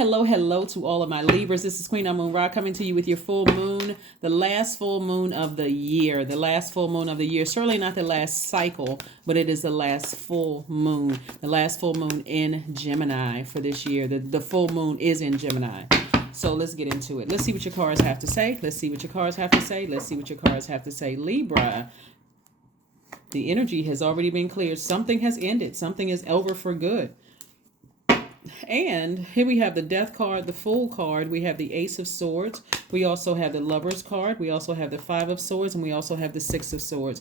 Hello to all of my Libras. This is Queen Moon Ra coming to you with your full moon, the last full moon of the year. The last full moon of the year. Certainly not the last cycle, but it is the last full moon. The last full moon in Gemini for this year. The full moon is in Gemini. So let's get into it. Let's see what your cards have to say. Let's see what your cards have to say. Let's see what your cards have to say. Libra, the energy has already been cleared. Something has ended. Something is over for good. And here we have the Death card, the Fool card. We have the Ace of Swords. We also have the Lovers card. We also have the Five of Swords. And we also have the Six of Swords.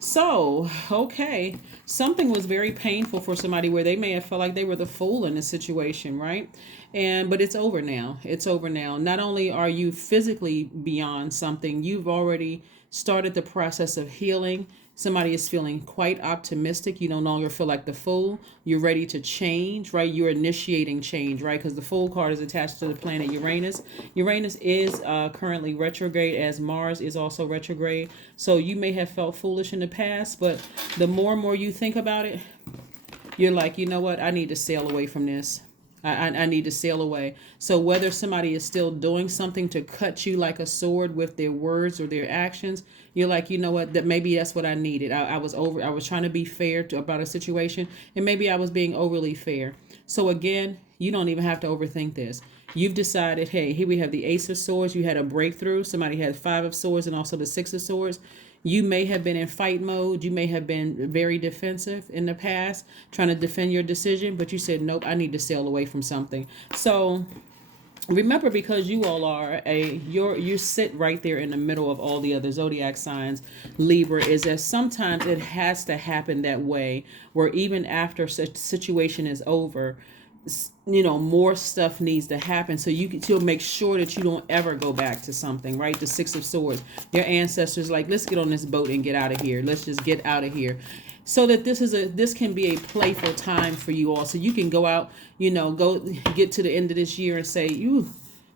So, okay, something was very painful for somebody where they may have felt like they were the fool in the situation, right? But it's over now. It's over now. Not only are you physically beyond something, you've already started the process of healing. Somebody is feeling quite optimistic. You no longer feel like the fool. You're ready to change, right? You're initiating change, right? Because the Fool card is attached to the planet Uranus. Uranus is currently retrograde, as Mars is also retrograde. So you may have felt foolish in the past, but the more and more you think about it, you're like, you know what? I need to sail away from this. I need to sail away. So whether somebody is still doing something to cut you like a sword with their words or their actions, you're like, you know what, that maybe that's what I needed. I was trying to be fair about a situation, and maybe I was being overly fair. So again, you don't even have to overthink this. You've decided, hey, here we have the Ace of Swords. You had a breakthrough. Somebody had Five of Swords and also the Six of Swords. You may have been in fight mode. You may have been very defensive in the past, trying to defend your decision, but you said, nope, I need to sail away from something. So remember, because you all are you sit right there in the middle of all the other zodiac signs, Libra, is that sometimes it has to happen that way, where even after such situation is over, more stuff needs to happen, so you'll make sure that you don't ever go back to something, right? The Six of Swords, your ancestors like, let's get on this boat and get out of here. Let's just get out of here. So that this can be a playful time for you all, so you can go out, go get to the end of this year and say,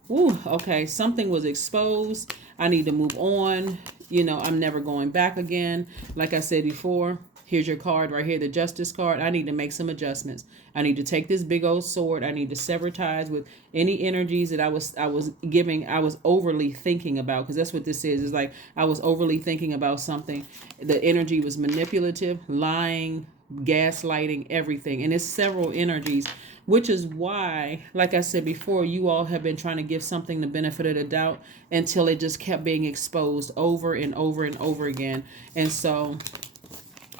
okay, something was exposed. I need to move on. I'm never going back again. Like I said before, here's your card right here, the Justice card. I need to make some adjustments. I need to take this big old sword. I need to sever ties with any energies that I was overly thinking about, because that's what this is. It's like I was overly thinking about something. The energy was manipulative, lying, gaslighting, everything. And it's several energies, which is why, like I said before, you all have been trying to give something the benefit of the doubt until it just kept being exposed over and over and over again. And so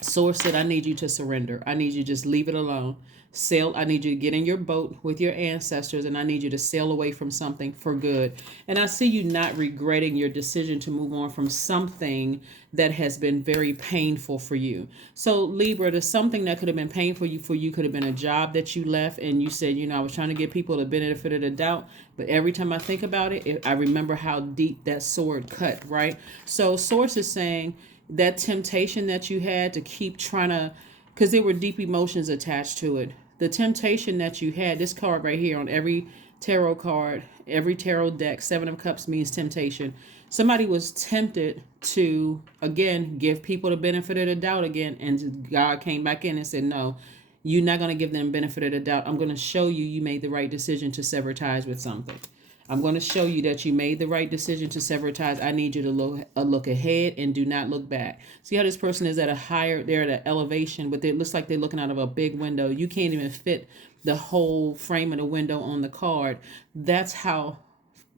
Source said, I need you to surrender. I need you to just leave it alone. Sail. I need you to get in your boat with your ancestors, and I need you to sail away from something for good. And I see you not regretting your decision to move on from something that has been very painful for you. So Libra, there's something that could have been painful for you could have been a job that you left, and you said, I was trying to give people the benefit of the doubt, but every time I think about it, I remember how deep that sword cut, right? So Source is saying that temptation that you had to keep trying to, because there were deep emotions attached to it. The temptation that you had, this card right here on every tarot card, every tarot deck, Seven of Cups means temptation. Somebody was tempted to, again, give people the benefit of the doubt again, and God came back in and said, no, you're not going to give them benefit of the doubt. I'm going to show you made the right decision to sever ties with something. I'm going to show you that you made the right decision to sever ties. I need you to look ahead and do not look back. See how this person is they're at an elevation, but it looks like they're looking out of a big window. You can't even fit the whole frame of the window on the card. That's how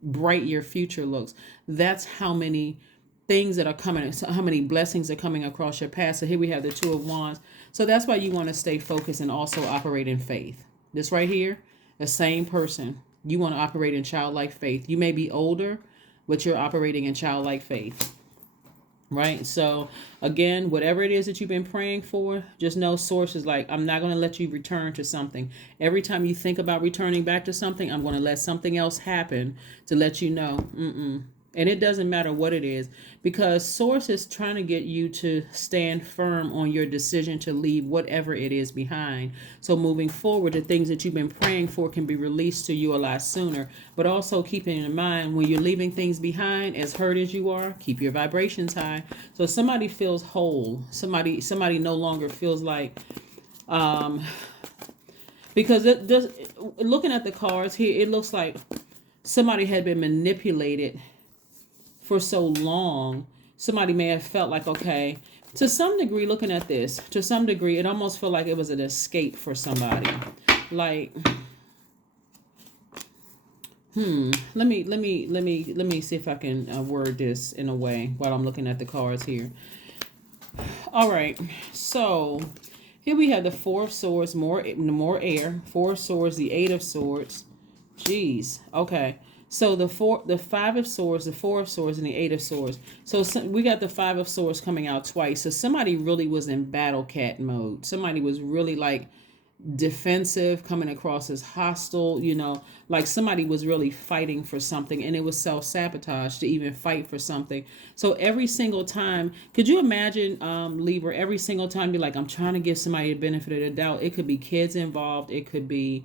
bright your future looks. That's how many things that are coming, how many blessings are coming across your path. So here we have the Two of Wands. So that's why you want to stay focused and also operate in faith. This right here, the same person. You want to operate in childlike faith. You may be older, but you're operating in childlike faith, right? So again, whatever it is that you've been praying for, just know Source is like, I'm not going to let you return to something. Every time you think about returning back to something, I'm going to let something else happen to let you know, And it doesn't matter what it is, because Source is trying to get you to stand firm on your decision to leave whatever it is behind. So moving forward, the things that you've been praying for can be released to you a lot sooner. But also keeping in mind, when you're leaving things behind, as hurt as you are, keep your vibrations high. So somebody feels whole. Somebody no longer feels like Because it does, looking at the cards here, it looks like somebody had been manipulated for so long. Somebody may have felt like, okay, to some degree, looking at this, to some degree, it almost felt like it was an escape for somebody. Like, let me see if I can word this in a way while I'm looking at the cards here. All right, so here we have the Four of Swords, more air. Four of Swords, the Eight of Swords. Jeez. Okay. So the Five of Swords, the Four of Swords, and the Eight of Swords. So we got the Five of Swords coming out twice. So somebody really was in battle cat mode. Somebody was really like defensive, coming across as hostile, like somebody was really fighting for something, and it was self-sabotage to even fight for something. So every single time, could you imagine, Libra, every single time you're like, I'm trying to give somebody the benefit of the doubt. It could be kids involved, it could be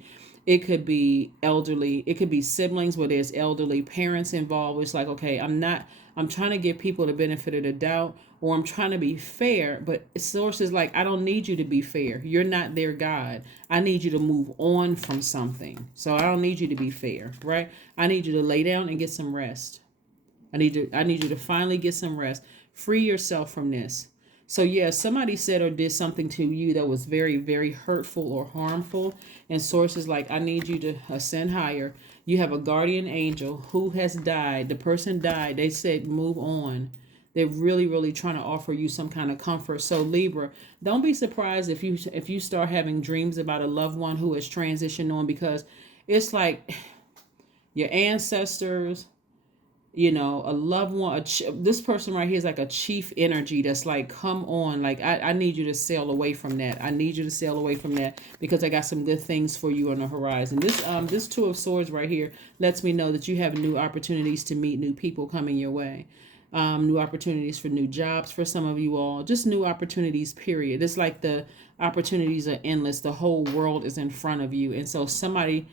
elderly, it could be siblings where there's elderly parents involved. It's like, okay, I'm trying to give people the benefit of the doubt, or I'm trying to be fair, but source is like, I don't need you to be fair. You're not their God. I need you to move on from something. So I don't need you to be fair, right? I need you to lay down and get some rest. I need you to finally get some rest. Free yourself from this. So yeah, somebody said or did something to you that was very, very hurtful or harmful. And source is like, I need you to ascend higher. You have a guardian angel who has died. The person died. They said, move on. They're really, really trying to offer you some kind of comfort. So Libra, don't be surprised if you start having dreams about a loved one who has transitioned on, because it's like your ancestors, a loved one. This person right here is like a chief energy that's like, come on, like I need you to sail away from that. I need you to sail away from that, because I got some good things for you on the horizon. This Two of Swords right here lets me know that you have new opportunities to meet new people coming your way. New opportunities for new jobs for some of you all, just new opportunities, period. It's like the opportunities are endless. The whole world is in front of you. And so somebody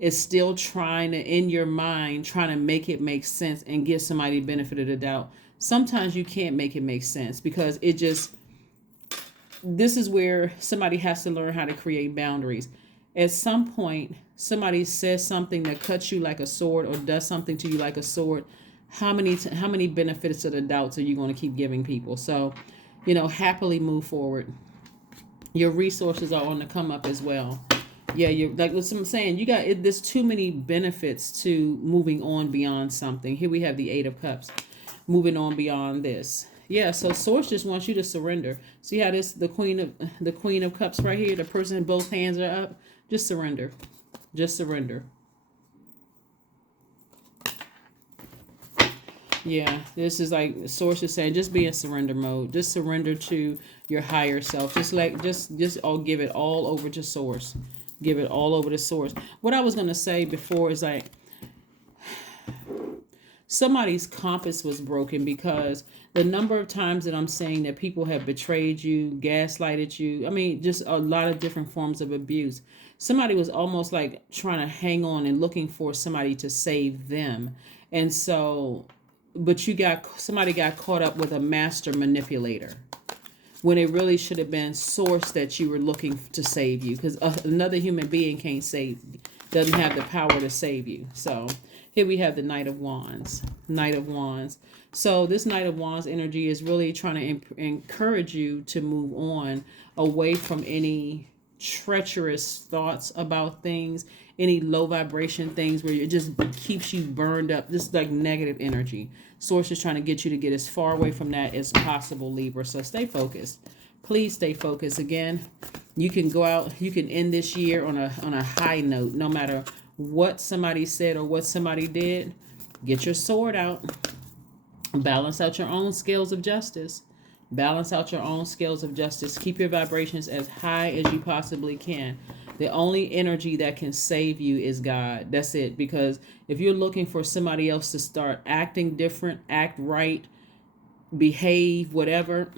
is still trying to, in your mind, trying to make it make sense and give somebody the benefit of the doubt. Sometimes you can't make it make sense, because this is where somebody has to learn how to create boundaries. At some point, somebody says something that cuts you like a sword, or does something to you like a sword. How many benefits of the doubts are you going to keep giving people? So, happily move forward. Your resources are on the come up as well. Yeah, you're like what I'm saying. There's too many benefits to moving on beyond something. Here we have the Eight of Cups, moving on beyond this. Yeah, so Source just wants you to surrender. See how the Queen of Cups right here, the person both hands are up. Just surrender. Just surrender. Yeah, this is like Source is saying, just be in surrender mode. Just surrender to your higher self. Just all give it all over to Source. Give it all over to Source. What I was gonna say before is like, somebody's compass was broken, because the number of times that I'm saying that people have betrayed you, gaslighted you, I mean, just a lot of different forms of abuse. Somebody was almost like trying to hang on and looking for somebody to save them. And so, but somebody got caught up with a master manipulator, when it really should have been Source that you were looking to save you, because another human being doesn't have the power to save you. So here we have the Knight of Wands. Knight of Wands. So this Knight of Wands energy is really trying to encourage you to move on away from any treacherous thoughts about things, any low vibration things where it just keeps you burned up, just like negative energy. Source is trying to get you to get as far away from that as possible, Libra. So stay focused. Please stay focused. Again, you can go out, you can end this year on a high note, no matter what somebody said or what somebody did. Get your sword out. Balance out your own scales of justice. Balance out your own scales of justice. Keep your vibrations as high as you possibly can. The only energy that can save you is God. That's it. Because if you're looking for somebody else to start acting different, act right, behave, whatever,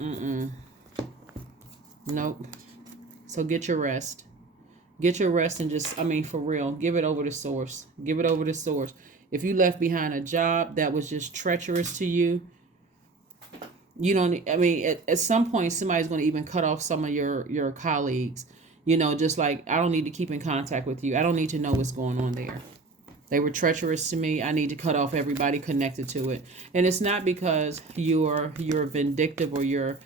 nope. So get your rest. Get your rest and just, for real, give it over to Source. Give it over to Source. If you left behind a job that was just treacherous to you, at some point, somebody's going to even cut off some of your colleagues. Just like, I don't need to keep in contact with you. I don't need to know what's going on there. They were treacherous to me. I need to cut off everybody connected to it. And it's not because you're vindictive or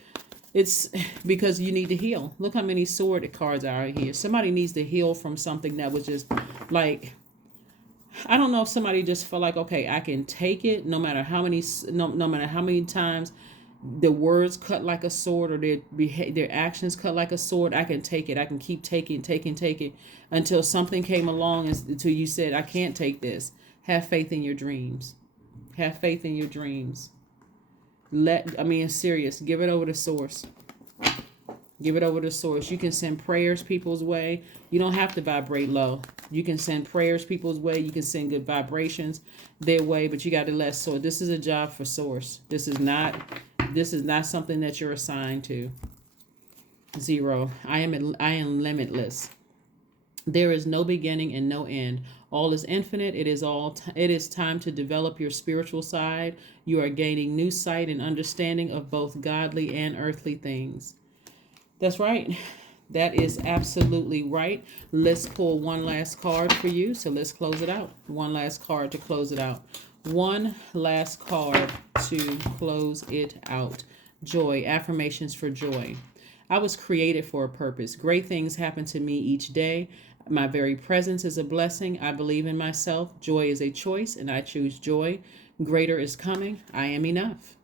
it's because you need to heal. Look how many sword cards are here. Somebody needs to heal from something that was just like, I don't know if somebody just felt like, okay, I can take it no matter how many no matter how many times the words cut like a sword or their actions cut like a sword. I can take it. I can keep taking until something came along until you said, I can't take this. Have faith in your dreams. Have faith in your dreams. It's serious. Give it over to source. Give it over to source. You can send prayers people's way. You don't have to vibrate low. You can send prayers people's way. You can send good vibrations their way, but you got to let source. This is a job for source. This is not something that you're assigned to. 0. I am limitless. There is no beginning and no end. All is infinite. It is time to develop your spiritual side. You are gaining new sight and understanding of both godly and earthly things. That's right. That is absolutely right. Let's pull one last card for you. So let's close it out. One last card to close it out. One last card to close it out. Joy. Affirmations for joy. I was created for a purpose. Great things happen to me each day. My very presence is a blessing. I believe in myself. Joy is a choice, and I choose joy. Greater is coming. I am enough.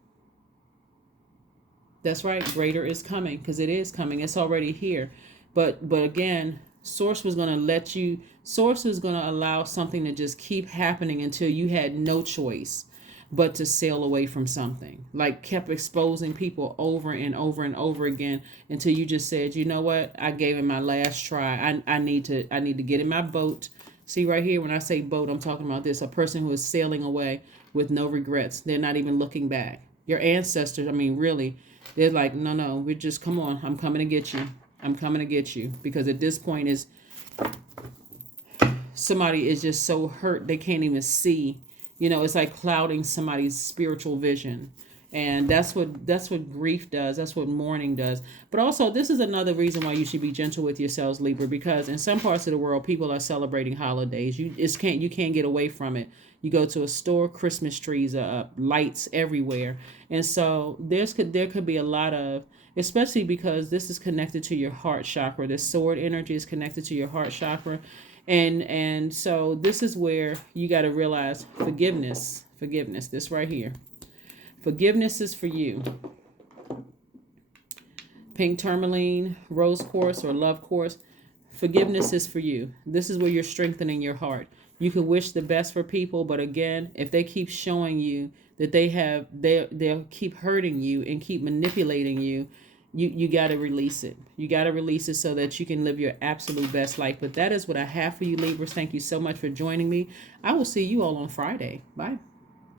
That's right. Greater is coming, because it is coming. It's already here. But again, Source was going to allow something to just keep happening until you had no choice but to sail away from something. Like, kept exposing people over and over and over again until you just said, you know what? I gave it my last try. I need to get in my boat. See right here, when I say boat, I'm talking about this. A person who is sailing away with no regrets. They're not even looking back. Your ancestors, really, they're like, no, come on. I'm coming to get you. I'm coming to get you. Because at this point somebody is just so hurt they can't even see. It's like clouding somebody's spiritual vision. And that's what grief does. That's what mourning does. But also, this is another reason why you should be gentle with yourselves, Libra, because in some parts of the world, people are celebrating holidays. You can't get away from it. You go to a store, Christmas trees are up, lights everywhere. And so there could be a lot of, especially because this is connected to your heart chakra. This sword energy is connected to your heart chakra. And so this is where you got to realize forgiveness, this right here. Forgiveness is for you. Pink tourmaline, rose quartz, or love quartz. Forgiveness is for you. This is where you're strengthening your heart. You can wish the best for people, but again, if they keep showing you that they'll keep hurting you and keep manipulating you, you got to release it. You got to release it so that you can live your absolute best life. But that is what I have for you, Libras. Thank you so much for joining me. I will see you all on Friday. Bye.